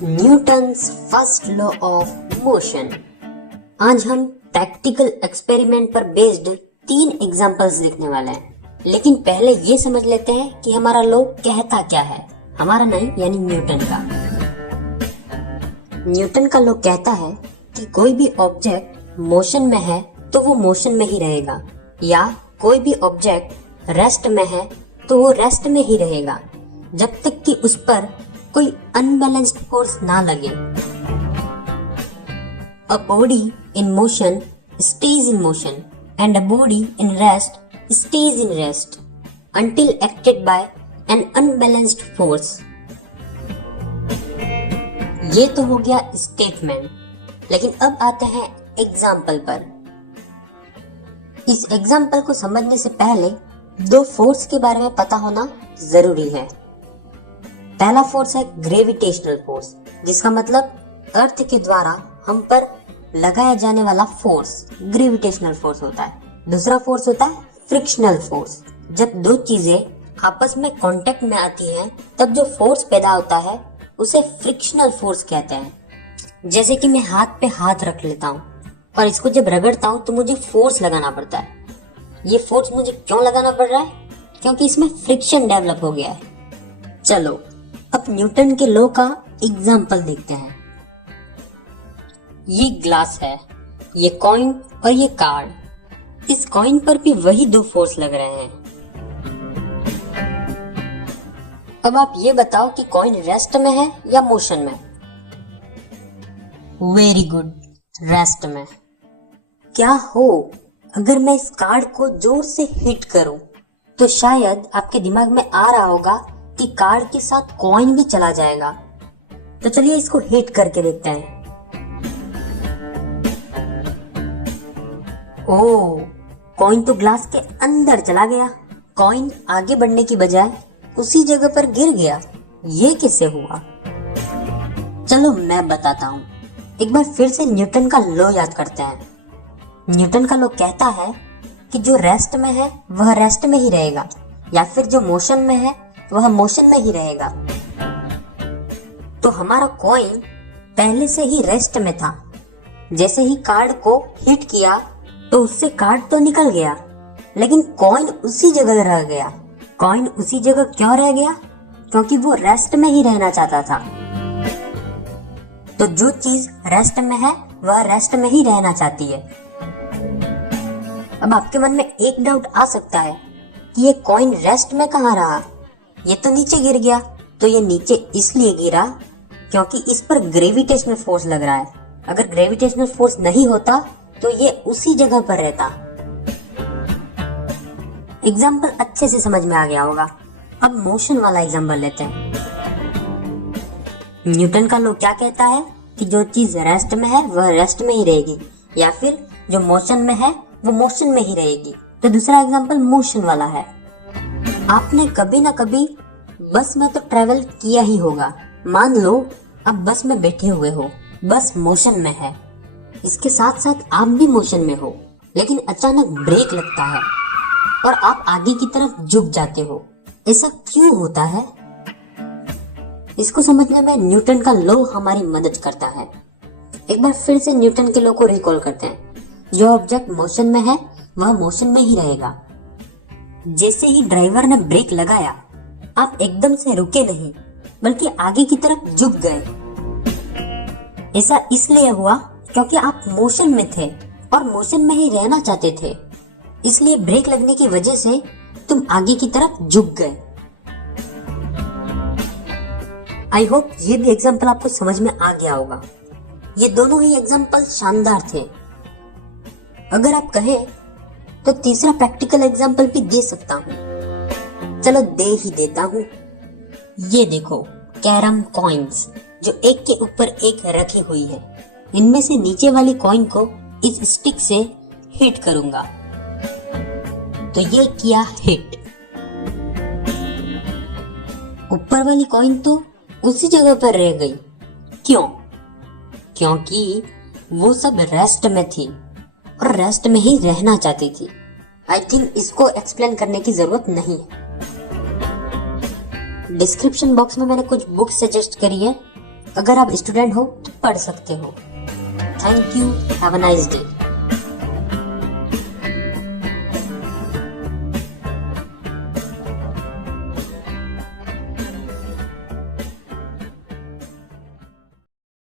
Newton's first law of motion. आज हम practical experiment पर बेस्ड 3 एग्जांपल्स देखने वाले हैं, लेकिन पहले ये समझ लेते हैं कि हमारा लॉ कहता क्या है। हमारा नहीं, यानी न्यूटन का। न्यूटन का लॉ कहता है कि कोई भी ऑब्जेक्ट मोशन में है तो वो मोशन में ही रहेगा, या कोई भी ऑब्जेक्ट रेस्ट में है तो वो रेस्ट में ही रहेगा, जब तक कि उस पर कोई अनबैलेंस्ड फोर्स ना लगे। A body in motion stays in motion and a body in rest stays in rest until acted by an unbalanced force। ये तो हो गया स्टेटमेंट, लेकिन अब आते हैं एग्जाम्पल पर। इस एग्जाम्पल को समझने से पहले 2 फोर्स के बारे में पता होना जरूरी है। पहला फोर्स है ग्रेविटेशनल फोर्स, जिसका मतलब अर्थ के द्वारा हम पर लगाया जाने वाला फोर्स ग्रेविटेशनल फोर्स होता है। दूसरा फोर्स होता है फ्रिक्शनल फोर्स। जब 2 चीजें आपस में कांटेक्ट में आती हैं, तब जो फोर्स पैदा होता है उसे फ्रिक्शनल फोर्स कहते हैं। जैसे कि मैं हाथ पे हाथ रख लेता हूँ और इसको जब रगड़ता हूँ तो मुझे फोर्स लगाना पड़ता है। ये फोर्स मुझे क्यों लगाना पड़ रहा है? क्योंकि इसमें फ्रिक्शन डेवलप हो गया है। चलो अब न्यूटन के लॉ का एग्जाम्पल देखते हैं। ये ग्लास है, ये कॉइन और ये कार्ड। इस कॉइन पर भी वही 2 फोर्स लग रहे हैं। अब आप ये बताओ कि कॉइन रेस्ट में है या मोशन में? वेरी गुड, रेस्ट में। क्या हो अगर मैं इस कार्ड को जोर से हिट करूं, तो शायद आपके दिमाग में आ रहा होगा कि कार्ड के साथ कॉइन भी चला जाएगा। तो चलिए इसको हिट करके देखते हैं। ओह, कॉइन तो ग्लास के अंदर चला गया। कॉइन आगे बढ़ने की बजाय उसी जगह पर गिर गया। ये कैसे हुआ? चलो मैं बताता हूँ। एक बार फिर से न्यूटन का लॉ याद करते हैं। न्यूटन का लॉ कहता है कि जो रेस्ट में है वह रेस्ट में ही रहेगा, या फिर जो मोशन में है वह मोशन में ही रहेगा। तो हमारा कॉइन पहले से ही रेस्ट में था। जैसे ही कार्ड को हिट किया तो उससे कार्ड तो निकल गया, लेकिन कॉइन उसी जगह रह गया। कॉइन उसी जगह क्यों रह गया? क्योंकि वो रेस्ट में ही रहना चाहता था। तो जो चीज रेस्ट में है वह रेस्ट में ही रहना चाहती है। अब आपके मन में एक डाउट आ सकता है कि ये कॉइन रेस्ट में कहाँ रहा? ये तो नीचे गिर गया। तो ये नीचे इसलिए गिरा क्योंकि इस पर ग्रेविटेशनल फोर्स लग रहा है। अगर ग्रेविटेशनल फोर्स नहीं होता तो ये उसी जगह पर रहता। एग्जाम्पल अच्छे से समझ में आ गया होगा। अब मोशन वाला एग्जाम्पल लेते हैं। न्यूटन का लॉ क्या कहता है कि जो चीज रेस्ट में है वह रेस्ट में ही रहेगी, या फिर जो मोशन में है वो मोशन में ही रहेगी। तो दूसरा एग्जाम्पल मोशन वाला है। आपने कभी ना कभी बस में तो ट्रेवल किया ही होगा। मान लो अब बस में बैठे हुए हो, बस मोशन में है, इसके साथ साथ आप भी मोशन में हो, लेकिन अचानक ब्रेक लगता है और आप आगे की तरफ झुक जाते हो। ऐसा क्यों होता है? इसको समझने में न्यूटन का लॉ हमारी मदद करता है। एक बार फिर से न्यूटन के लॉ को रिकॉल करते हैं। जो ऑब्जेक्ट मोशन में है वह मोशन में ही रहेगा। जैसे ही ड्राइवर ने ब्रेक लगाया, आप एकदम से रुके नहीं, बल्कि आगे की तरफ झुक गए। ऐसा इसलिए हुआ क्योंकि आप मोशन में थे और मोशन में ही रहना चाहते थे। इसलिए ब्रेक लगने की वजह से तुम आगे की तरफ झुक गए। आई होप ये भी एग्जाम्पल आपको समझ में आ गया होगा। ये दोनों ही एग्जाम्पल शानदार थे। अगर आप कहें तो तीसरा प्रैक्टिकल एग्जाम्पल भी दे सकता हूँ। चलो दे ही देता हूँ। ये देखो कैरम कॉइन्स, जो एक के ऊपर एक रखी हुई है। इनमें से नीचे वाली कॉइन को इस स्टिक से हिट करूंगा, तो ये किया हिट। ऊपर वाली कॉइन तो उसी जगह पर रह गई। क्यों? क्योंकि वो सब रेस्ट में थी और रेस्ट में ही रहना चाहती थी। आई थिंक इसको एक्सप्लेन करने की जरूरत नहीं है। डिस्क्रिप्शन बॉक्स में मैंने कुछ बुक सजेस्ट करी है, अगर आप स्टूडेंट हो तो पढ़ सकते हो। Thank you, have a nice day.